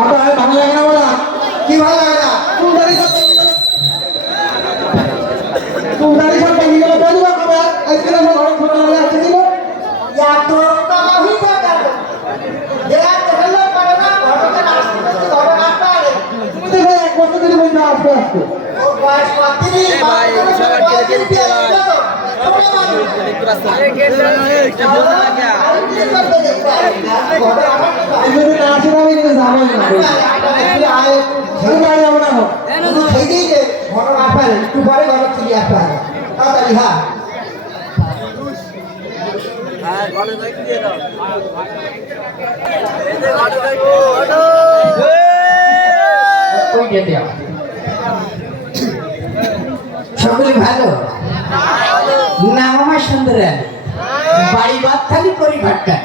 আপনার ভালো লাগে না বলা? কি ভালো লাগে না? তুমি দাঁড়িয়ে সব ভেঙে গেল কেন বা কবে আজকে না ঘরে ফোন করে আসছিল ইয়া তো তাহি থাকা দেয়া তো হলো পারে না ঘরকে না পারে তুমি দেখো এক বছর ধরে বলছো আস্তে আস্তে ও বয়স পাত্রী ভাই সবার কে দিয়ে যদি না আসে আমি কিন্তু যাবোই না খেয়ে যাবো না খেয়ে দিয়ে ঘর না পারে একটু পরে ঘর চলে আসবে তাড়াতাড়ি হ্যাঁ সকলে ভালো নাম আমার সুন্দর বাড়ি বাদ খালি পরিবারটা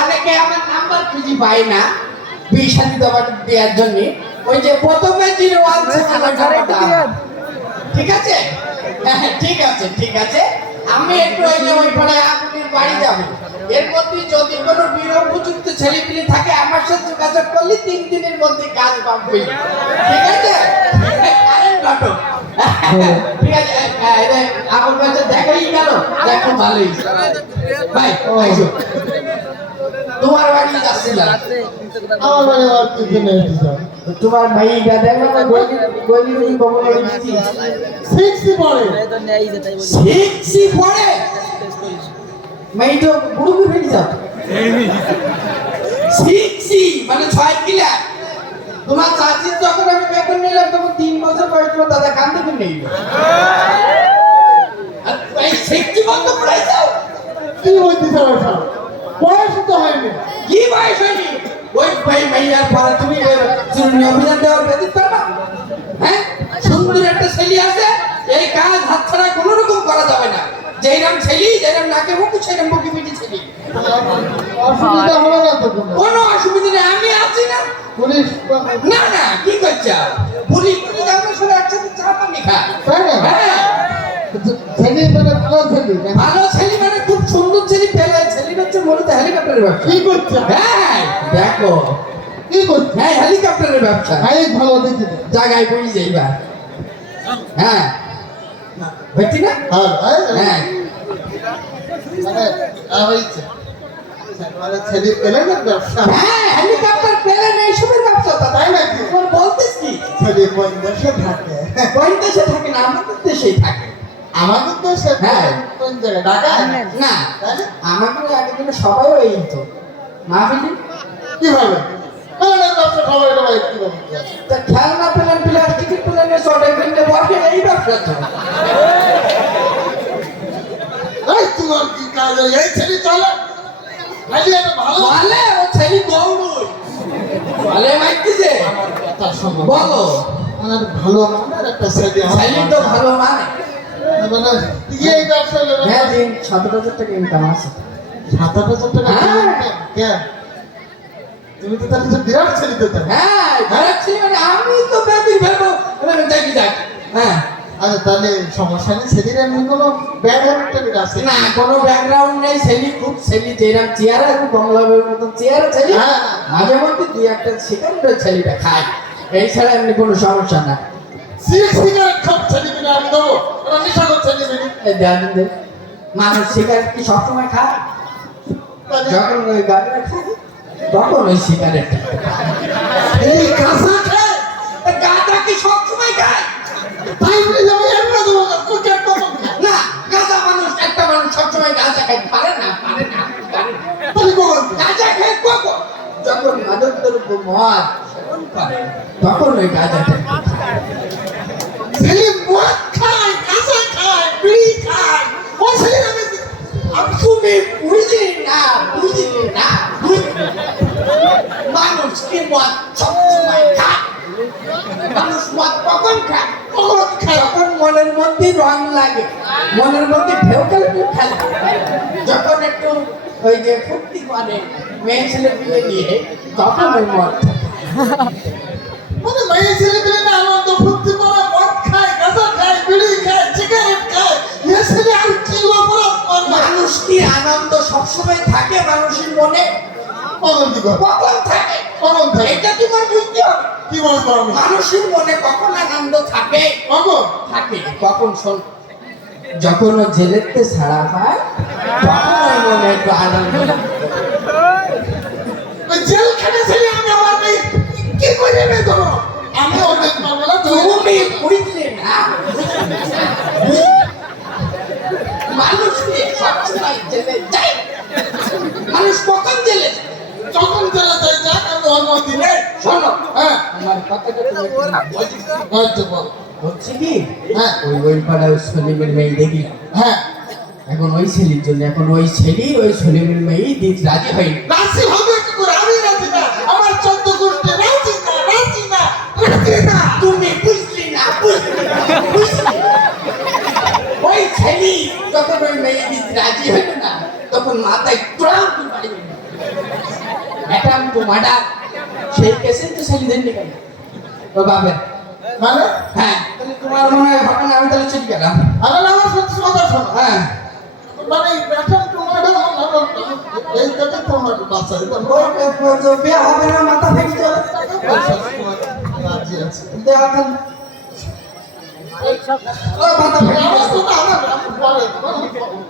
অনেকে আমার নাম্বার খুঁজি পাই না বিশাদি দেওয়ার জন্য ওই যে প্রথমে ঠিক আছে ঠিক আছে ঠিক আছে আমি একটু ওই পাড়ায় আপনার বাড়ি যাবো এর মধ্যে যদি কোনো উপযুক্ত ছেলেপিলে থাকে আমার সাথে যোগাযোগ করলে 3 দিনের মধ্যে কাজ পাবো ঠিক আছে নাটক ঠিক আছে আমার কাছে দেখাই গেল দেখো ভালোই ভাই তোমার বাড়ি যাচ্ছিলাম আমার মানে আর কিছু নেই তোমার ভাই দেখো না গলি বগল সিক্সি পড়ে সিক্সি পড়ে मैं तो बुढ़ू भी भेज जाता सिक्सी माने 6 किलो তোমার চাচি যখন আমি বেতন নিলাম তখন 3 বছর বয়স ছিল দাদা কান্দে কি নেই আর এই সিক্সি বন্ধ পড়াইছো কি হইছে স্যার বয়স তো হয়নি কি বয়স হয়নি ওই ভাই মাইয়ার পরে তুমি চুরনি অভিযান দেওয়ার বেদিত পারবা হ্যাঁ সুন্দর একটা ছেলে আছে এই কাজ হাতছাড়া কোনো রকম করা যাবে না যেইরাম ছেলে যেইরাম নাকে মুখে সেরাম মুখে পিঠে ছেলে অসুবিধা হবে না তো কোনো অসুবিধা নেই আমি আছি না পুলিশ না না কি করছ পুলিশ আমরা সবাই একসাথে চা পানি খাই তাই না হ্যাঁ ছেলে মানে ভালো ছেলে ভালো ছেলে মানে খুব সুন্দর ছেলে পেলে ছেলে হচ্ছে মূলত হেলিকপ্টারের ব্যবসা কি করছে হ্যাঁ দেখো কি করছে হ্যাঁ হেলিকপ্টারের ব্যবসা ভাই ভালো দেখি জায়গায় পড়ি যাইবা হ্যাঁ হইতি না হ্যাঁ হ্যাঁ মানে আইছে মানে ছেলে পেলে না ব্যবসা হ্যাঁ হেলিকপ্টার পেলে না এইসবের ব্যবসা তাই না তোর বলতিস কি ছেলে কোন দেশে থাকে কোন দেশে থাকে না আমাদের দেশেই থাকে আমাদের দেশে হ্যাঁ কোন জায়গায় ঢাকা না আমাদের আগে দিনে সবাই এই তো মাহফিলি কিভাবে মানে ব্যবসা সবাই সবাই কিভাবে তা খেলনা পেলেন প্লাস্টিকের পেলেন চটাই পেলে বসে এই ব্যবসা তো এই তোমার কি কাজ এই ছেলে চলে ভাই এটা ভালো বলে ও ছেলে দৌড়ুই বলে মাইতেছে তার সঙ্গে বলো আমার ভালো আমার একটা ছেলে ছেলে তো ভালো মানে মানে এই ব্যবসা হ্যাঁ দিন ৭০০০ টাকা ইনকাম আছে ৭০০০ টাকা কে তুমি তো তাহলে বিরাট ছেলে তো হ্যাঁ বিরাট ছেলে মানে আমি তো বেবির ভেবো মানে যাই হ্যাঁ আচ্ছা তাহলে সমস্যা নেই ছেলের এমনি কোনো ব্যাকগ্রাউন্ড আছে না কোনো ব্যাকগ্রাউন্ড নেই ছেলে খুব ছেলে যেরকম চেয়ারে খুব বাংলার মতন চেয়ারে ছেলে মাঝে মধ্যে দুই একটা সেকেন্ডের ছেলেটা খায় এই ছাড়া এমনি কোনো সমস্যা না সিগারেট খাপ ছেলে কিনা আমি দেবো ওরা নেশা করছে দে মানুষ সিগারেট কি সবসময় খায় যখন ওই গাড়িটা খায় তখন ওই সিগারেট এই কাঁচা খায় গাঁজা কি সবসময় খায় তাই বলে যাবো এমনি দেবো কোকেট পাবো না গাঁজা মানুষ একটা মানুষ সবসময় গাঁজা খাইতে পারে না তাহলে কখন গাঁজা খায় কখন যখন মাদক দ্রব্য মদ সেবন করে তখন ওই গাঁজাটা ছেলে মদ খায় কাঁচা খায় বিড়ি খায় ও ছেলে তুমি বুঝি না মানুষ কি মদ সবসময় খায় মানুষ মদ কখন খায় যখন মনের মধ্যে রং লাগে মনের মধ্যে ঢেউ খেলে যখন একটু ওই যে ফুর্তি করে মেয়ে ছেলে বিয়ে নিয়ে তখন ওই মদ মানে মেয়ে ছেলে পেলে না আনন্দ ফুর্তি করে মদ খায় গাঁজা খায় বিড়ি খায় সিগারেট খায় এ ছেলে আর কি অপরাধ করে মানুষ মানুষ কি আনন্দ সবসময় থাকে মানুষের মনে? কখন কি করে? কখন থাকে? কখন থাকে? এটা তোমার বুঝতে হবে। কি বলবো আমি? মানুষের মনে কখন আনন্দ থাকে? কখন? থাকে কখন? শোন, যখন ও জেলেতে ছাড়া পায় তখন ওই মনে একটু আনন্দ লাগে। ওই জেলখানে ছেলে আমি আমার মেয়ে কি করে নেবে ধরো? আমি অনেক পারবো না তুমি তুমি বুঝলে না, মানুষকে সবসময় জেলে যায়। মানুষ কখন জেলে যায়? যখন জেলে যাই যাক আমি অন্য দিনে শোনো, হ্যাঁ আমার কথাটা তুমি একটু বোঝো। হয়তো বল হচ্ছে কি, হ্যাঁ ওই পাড়ায় সলিমের মেয়ে দেখলাম। হ্যাঁ এখন ওই ছেলের জন্য, এখন ওই ছেলে ওই সলিমের মেয়ে দিতে রাজি হয়নি। রাজি হবে কি করে? আমি রাজি না, আমার 14 গোষ্ঠী রাজি না, রাজি না, রাজি না। তুমি বুঝলি না, বুঝলি না, বুঝলি না। ওই ছেলে যখন ওই মেয়ে দিতে রাজি হইল না, তখন মাথায় ট্রাম মারি ম্যাডাম তো মাডা। সেই কেসে তো ছেলেদের নিয়ে গেল ও বাবা। মানে হ্যাঁ, তাহলে তোমার মনে হয় ঘটনা, আমি তাহলে চলে গেলাম। আরে না, আমার সত্যি কথা শোনো। হ্যাঁ, মানে ব্যাটাম তোমার এই কথা তোমার বাচ্চা এটা বিয়ে হবে না, মাথা ফেটে যাবে। রাজি আছে। দেওয়া থাক। ও মাথা ফেটে আমার যাবে। তো না, আমি পরে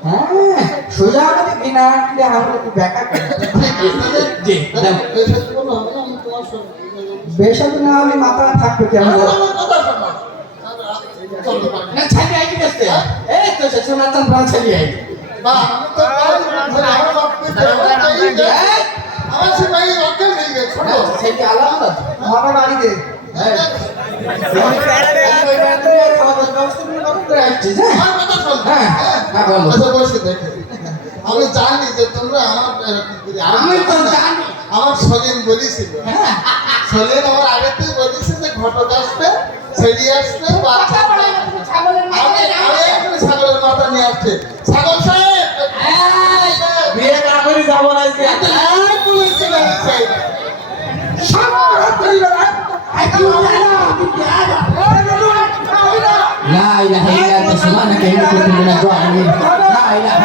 হ্যাঁ, সোজা হবে কিনা কিনা আমরা একটু ব্যাখ্যা করি। জি, দাও। বেশাতে না হলে মাথা থাকবে কেমন? না ছাড়ি আইডি দেখতে। এই তো সে সোনা চান প্রাণ ছাড়ি আইডি। আমার সে ভাই অজ্ঞান হয়ে গেছে ছোট সেটি আলাদা। আমার বাড়িতে আমার কথা শোন। হ্যাঁ, হ্যাঁ, বলো। আচ্ছা বসে দেখে আমি জানি যে তোমরা আমার আমি তো জানি। আমার সলিম বলেছিল সলিম আমার আগে থেকে বলেছে যে ঘটক আসবে, ছেড়ি আসবে, বাচ্চা ছাগলের মাথা নিয়ে আসছে। ছাগল সাহেব বিয়ে না করে যাবো না আজকে। لا إله إلا أنت سبحانك إني كنت من الظالمين لا إله